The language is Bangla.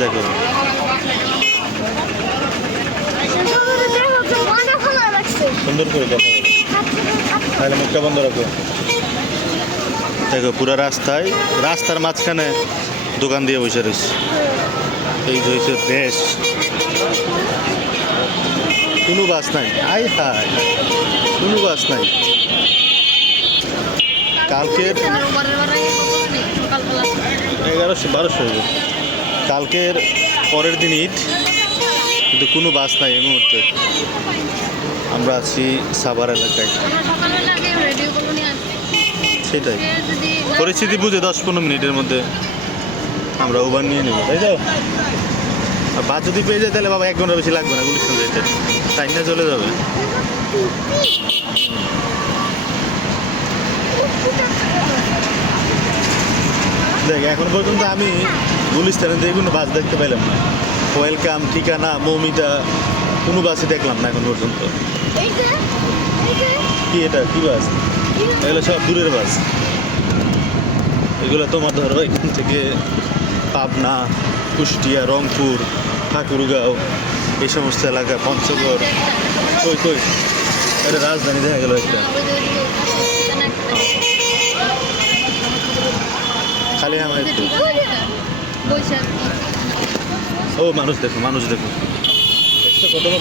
দেখো। সুন্দর করে দেখো। তাহলে মুখটা বন্ধ রাখো। দেখো, পুরো রাস্তায়, রাস্তার মাঝখানে দোকান দিয়ে বসে রয়েছে। এই হয়েছে দেশ। কোনো বাস নাই। আই হাই কোনো বাস নাই। কালকে এগারোশো, বারোশো হয়ে যাবে কালকের পরের দিন ঈদ, কিন্তু কোনো বাস নাই এই মুহূর্তে। আমরা আছি সাভার এলাকায়। সেটাই। পরিস্থিতি বুঝে দশ পনেরো মিনিটের মধ্যে আমরা ওভার নিয়ে নেব, তাই তো? আর বাস যদি পেয়ে যায় তাহলে বাবা এক ঘণ্টা বেশি লাগবে না গুলিস্তান যেতে টাইম না চলে যাবে। দেখ, এখন পর্যন্ত আমি গুলিস্তানে যে কোনো বাস দেখতে পেলাম না। ওয়েলকাম ঠিকানা মৌমিতা কোনো বাসই দেখলাম না এখন পর্যন্ত। কি এটা কি বাস? এগুলো সব দূরের বাস। এগুলো তোমার ধরো এখান থেকে পাবনা কুষ্টিয়া রংপুর ঠাকুরগাঁও এই সমস্ত এলাকা পঞ্চগড়। কই কই? এটা রাজধানী দেখা গেল একটা। খালি আমার একটু। ও মানুষ দেখো মানুষ দেখো। কত মানুষ?